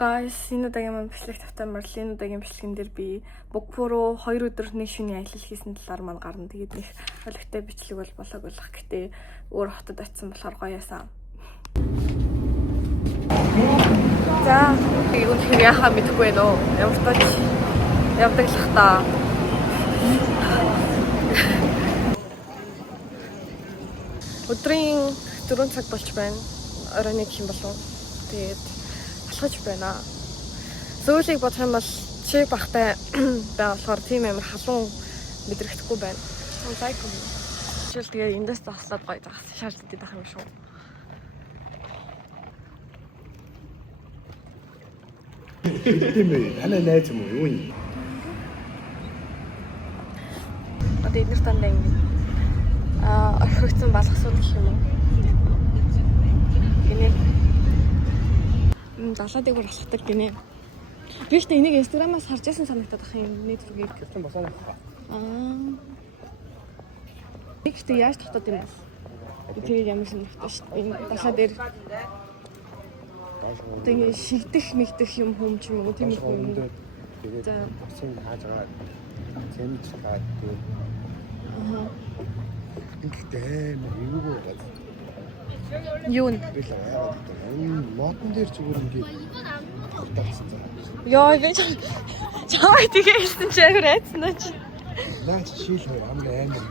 Guys, энэ удаагийн маань бичлэг тавтамар л энэ удаагийн бичлэгэн дээр би Букпуруу 2 өдөр нэг шөнийн аялал хийсэн талаар маань гарна. Тэгээд их олигтой бичлэг бол болоог болох. Гэтэ өөр хотод очисон болохоор гоё яасан. За, үнэхээр яхаа мэдэхгүй байна уу? Ямар ч явдаг л хата. Өдрийн 4 цаг болж байна. Оройн 1 хэм болов. Тэгээд алхаж байна. Сөүлийг бодох юм бол чи бахтай байгаа болохоор тийм амар халуун мэдрэгдэхгүй байна. Лайк юм. Жишээл тэгээ эндээс зогсоод гоё зогс шаарддаг байх юм шүү. Тийм ээ. Танай найз юм уу? Юу юм? Одоо эдгээр тандаа ингэ орхигдсон балгасууд гэх юм уу? Гинэ. Далаа дээгүүр алхдаг гинэ. Би ч энийг Instagram-аас харж байсан санагдаад ах юм нийт зүгийг. Тэгсэн босоо авах. Тэгтээ яаж тогтоод юм бэ? Тэгээд ямар санагдаж шүү дээ. Энэ далаа дээр тэгээ шигдэх мэгдэх юм хүм ч юм уу тийм их юм. Тэгээд босын хааж байгаа. Цэмж гаад. Ингэхдээ эвгүй байгаад. Юу нэ? Модон дээр зүгээр ингээд тавталсан заа. Яа, би чамаа тийгээсэн чи амар айцсан аа чи. Наач шил амар амар.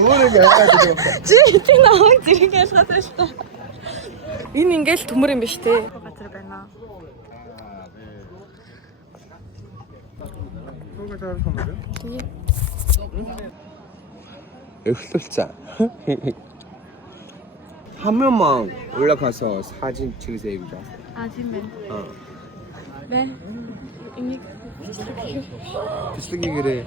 Өөр ингэ яагаад гэдэг. Чи тийм намайг зэрэг ялгаад байна шүү дээ. Энэ ингээл төмөр юм биш те. Газар байна. эхлүүлсэн. 한 명만 올라가서 사진 찍으세요, 이거. 아, тийм байна. 네. 이미 비슷하게 그래.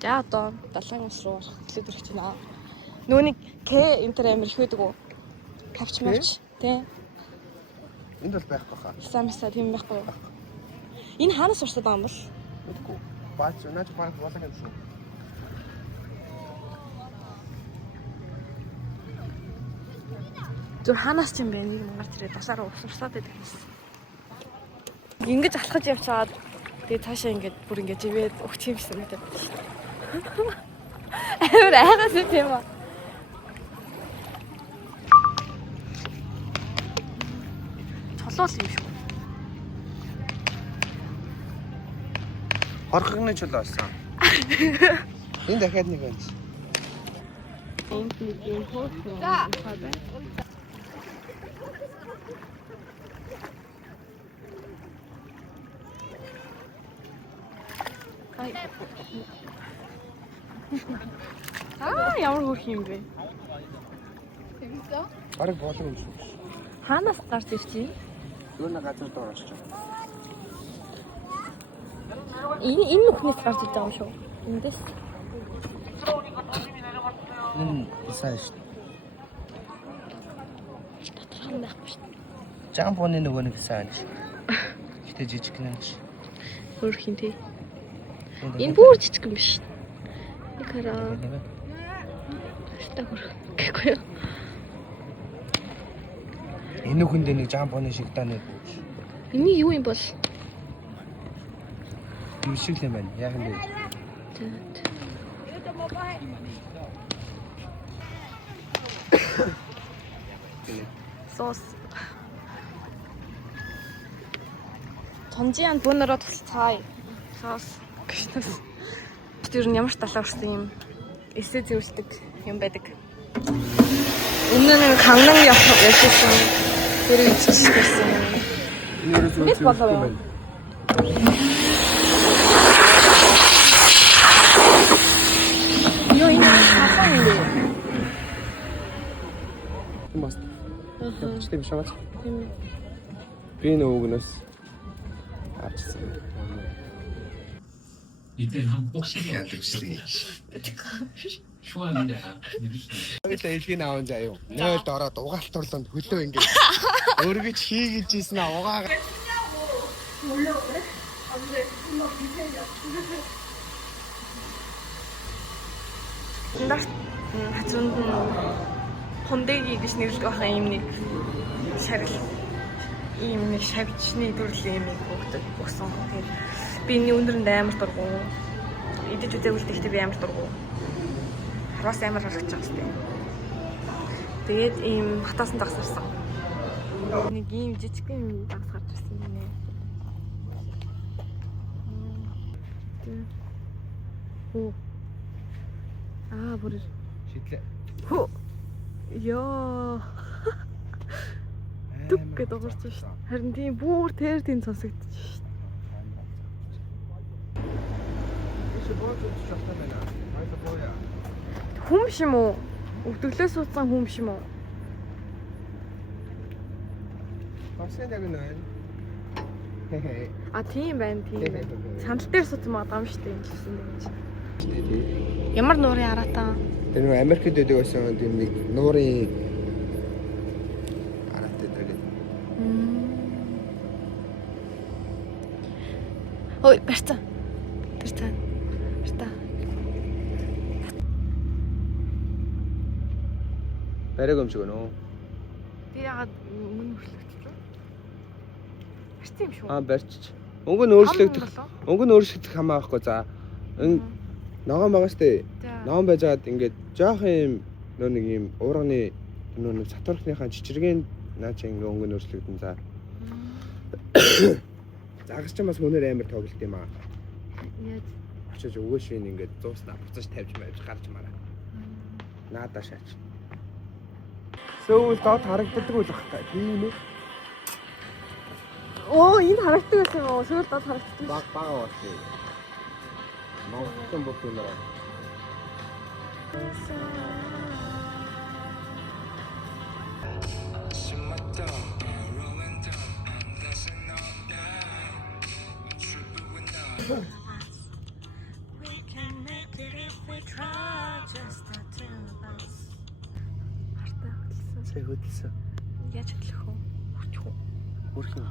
За одоо далайн ус руу хэлээд ирэх чинь аа. Нүуник К интер амир их байдаг уу? Кавч марч тий. Энд бол байхгүй хаа. Самса тийм байхгүй. Энэ хаанаас урсаад байгаа юм бол? Мэдгүй. Баач наач баг болоо гэсэн. Зүр хаанаас ч юм бэ? Нэг мангар тэрэ далаараа урсаад байдаг юм. Ингэж алхаж явчаад тэгээ цаашаа ингэж бүр ингэж ивээд өгч юм шиг гэдэг. Амар айгаас тийм ба. Цолоол юм шүү. хорхогны чулуусан. Энд дахиад нэг байна. Энд нэг юм хөөсөн. За. Ай. Ямар хөрх юм бэ? Бараг болов юм шүү. Хаанаас гарч ирчихээ? Юу нэг газар доор очиж. Энэ нүхнээс гарч ирж байгаа юм шүү. Эндээс. 비싸요. Татхан байхгүй шүү. 짬뽕이 누구는 비싸요. 기대 지치기는 지. Хөрх юм тий. Энэ бүр жижиг юм биш. Нэг хараа. Хэвээ хөрх. Гэхгүй юу? Энэ хүндээ нэг 짬뽕이 식단에 Энэ юу юм бол? 이거 싫으면 야 근데 Соус. Сонжийн бүүнөрөө тусцаая. Соус. Тэр нь ямар ч талаа урсан юм. Эсээ зэвсдэг юм байдаг. Өмнө нь Каннан явчихсан. Тэр үчиж байсан. Бид болов юм. Йоо энэ хасан юм бэ? бас. Ячтэй биш аваач. Тийм. Би нөгөөс авчихсан. 이때 한 복식이 안 되지. 휴원인데 Хоёулаа илгийн аавн заяа. Нойлд ороод угаалт орлонд хөлөө ингэ. Өөргөж хийгэж ийсэн аа угаагаа. Хацуунд Хундэги гэж нэрлэдэг байхаа ийм нэг шарил ийм нэг шавьчны төрлийн юм өгдөг өгсөн. Тэгээд би энэ өндөрэнд амар дургу. Идэж үзээгүй л гэхдээ би амар дургу. Хараас амар харагч байгаа сте. Тэгээд ийм хатаасан дагсарсан. Нэг ийм жижиг юм дагс гарч ирсэн юм нэ. Хөө. Бүр Шидлээ. хөө. Яа. Түг гэдэг уурч шүү дээ. Харин тийм бүр тэр тийм сонсогдчих шүү дээ. Хүм биш юм уу? Өвдөглөө суудсан хүм биш юм уу? Басын яг нэ. Хээ. Тийм байна, тийм байна. Сандал дээр суудсан байгаа юм шүү дээ. Ингэж. Ямар нуурын аратаа? Тэр нэг Америкт дэдэг байсан тийм нэг нуурын араатай дээр. Ой, барьцаа. Барьцаа. Бараг юм шиг нөө. Би яагаад өмнө хөшлөгдлөө? Барьцаа юм шүү. Барьчих. Өнгө нь өөрчлөгдөх хамаа байхгүй за. Ногоон байгаа штэ. Ногоон байжгаад ингээд жоох юм нэг юм уурганы нэг сатурхныхаа чичиргийн наач ингээ өнгө нь өөрчлөгдөн за. Загас ч бас өнөр амар тоглолт юм аа. Яаж? Очиж өгөөш ингээд зууснаа буцаж тавьж маяж гарч мараа. Наадаа шаач. Сөүл доод харагддаг үл бах та. Тийм ээ. Энэ харагддаг байсан юм уу? Сүүл дод харагддаг. Бага болсон. Монгол бот юм аа. Сая хөдөлсөн. Яаж хөдлөх вэ? Хүрчих үү? Хүрх юм.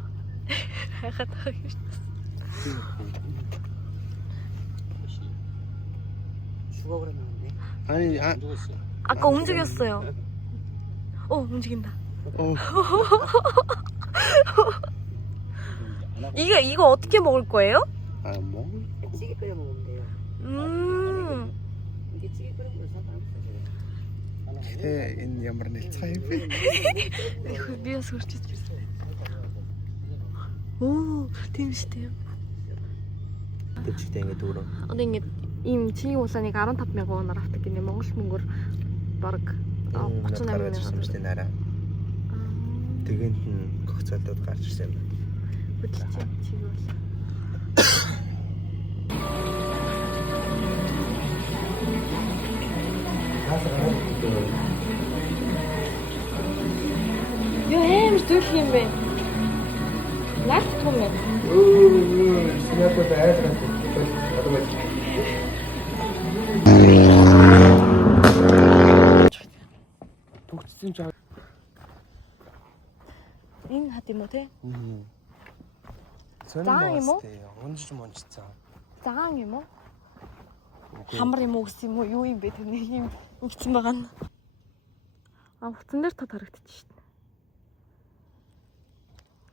Хайхад байгаа юм шүү дээ. 아니, 아까 움직였어요. 움직인다. 이거 어떻게 먹을 거예요? 먹을 찌개 끓여 먹으면 돼요. 이게 찌개 끓여 먹으면 상관없어요. энэ ямар нэг цай юм бэ? Би бас хурцж ирсэн. Тийм шүү дээ. дэвчтэй ингэ дүүрэн. Одоо ингэ ийм чиний улааныг 15,000 авдаг гинэ Монгол мөнгөөр бараг 38,000 шүү дээ нараа. Тэгэнд нь гогцолдод гарч ирсэн юм. хөдөлсөн чиг бол. Юу хэмж дүүх юм бэ? Наач том юм. Сингапур байгаад төгссөн ч Энэ хат юм уу те? Зан юм уу? Унжиж монжцсан. Цагаан юм уу? Хамар юм уу гэсэн юм уу? Юу юм бэ тэр нэг юм ингэсэн байгаа нь. Утсан дээр тод харагдчих шít.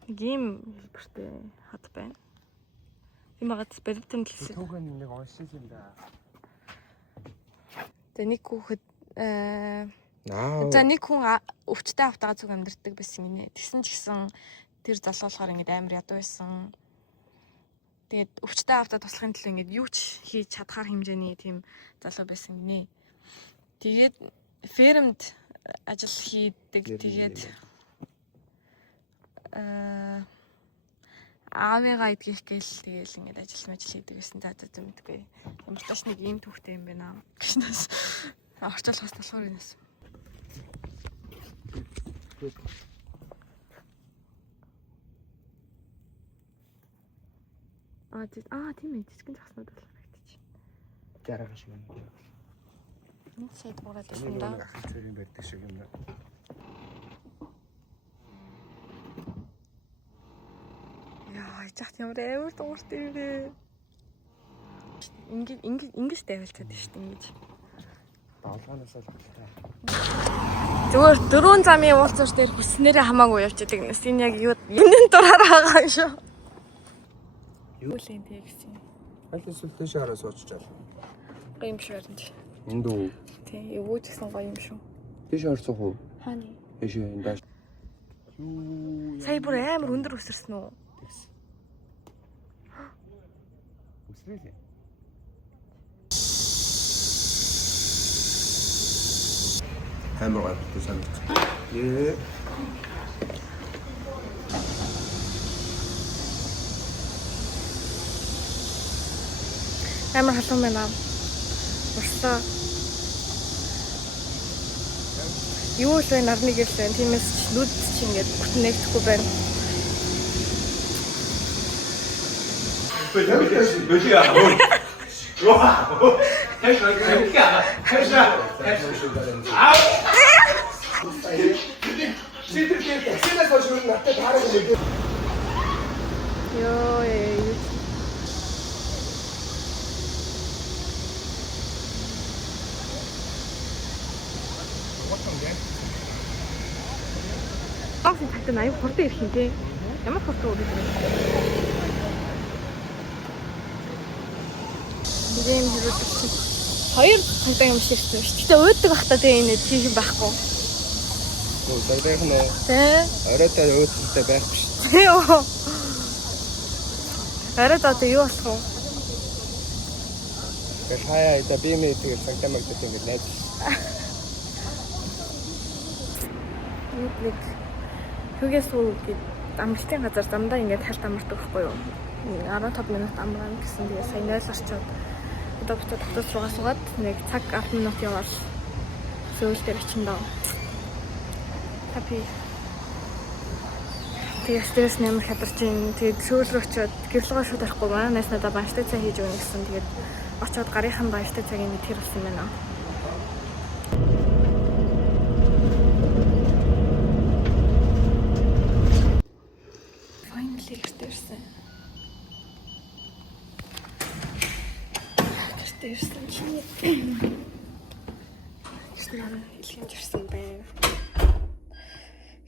Нэг юм хэлбэртэй хат байна. Тийм багт баримтан хэлсэн. Түүхэн нэг уншиж юм да. За нэг хүүхэд за нэг хүн өвчтэй автагаа зүг амьдэрдэг байсан гинэ. Тэгсэн ч гэсэн тэр залуу болохоор ингэ амар ядуу байсан. Тэгээд өвчтэй автаа туслахын төлөө ингэ юу ч хийж чадхаар хэмжээний тийм залуу байсан гинэ. Тэгээд фермд ажил хийдэг. Тэгээд аавыгаа идгийх гээл тэгээл ингэ ажил хийдэг гэсэн за мэдгүй. Ямар ч тааш нэг ийм түүхтэй юм байна. Гişнээс орчлохоос болохоор юмс. Тийм ээ жижигэн загснууд бол харагдчих. Жаргал шиг юм. Нэг сайд гураад байсан да. Ахал цэрийн байдаг шиг юм да. Яа, яах юм бэ? Амар дууртай юм бэ? Ингэж тавилцаад шүү дээ ингэж. Долгооноос л хаттай. Зүгээр 4 замын уулзуур дээр хүснээрээ хамаагүй явчихдаг нэс. Энэ яг юу энэний дураар байгаа юм шүү. Юу л энэ гэсэн. Аль эсвэл тийш хараа сууччаал. Гоё юм шиг байна. Энд үү? Тий, юу ч гэсэн гоё юм шүү. Тийш харцах уу? Хааны. Эш энэ дааш. Сая бүр амар өндөр өсөрсөн үү? Үсрээ. Амар гайхалтай санагц. Ээ. Амар халуун байна. Урслаа. Юу л вэ нарны гэрэл байна. Тиймээс ч нүд чи ингээд бүтэн нэгдэхгүй байна. Ёо. Баахан татсан аюу хурдан ирэх юм тий. Ямар хурдан үргэлж байна. Бидэм хэрэг хоёр цагтаа юм шиг ирсэн шүү. Гэтэ уудаг бахта тий энэ тийш байхгүй. Оо саяхан нөө. Тэ. Оройтой өөдөлтэй байх биш. Тий оо. Арад одоо юу болох вэ? Гэл хаяа ида би мэ тэгэл цагтаа магтад ингэ найз. Нэг хөгөөс үгээд амралтын газар замдаа ингээд хальт амардаг байхгүй юу? 15 минут амраа гэсэн тэгээ сая 0 орчоод одоо буцаад автобус руугаа суугаад нэг цаг 10 минут яваад сөүл дээр очин доо. Хаппи. Тэгээ стресс нэмэр хадарч ин тэгээд сөүл рүү очиод гэрлэгөө шууд орохгүй манайс надад банштай цай хийж өгнө гэсэн тэгээд очиод гарынхан банштай цагийн нэг тэр болсон байна. Finally гэртэрсэн. Гэртэрсэн чинь гэртэр хэлхэмж ирсэн байна.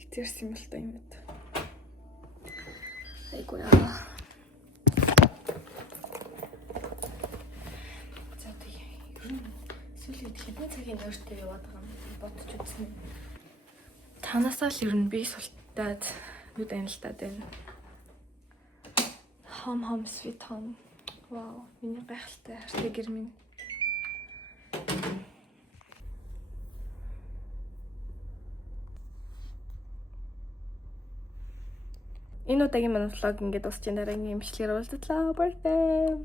Гэртэрсэн юм л та юм байна. Айгуу яа. За тэгээ. Сүүлийн хэдэн цагийн өөртөө яваад байгаа юм бодож үзсэн. Танасаа л ер нь би султаад нүд анилтаад байна. Home sweet home. Вау, миний гайхалтай хартай гэр минь. Энэ удаагийн манай влог ингээд дуусч дараагийн имжлэгээр уулзлаа. Bye.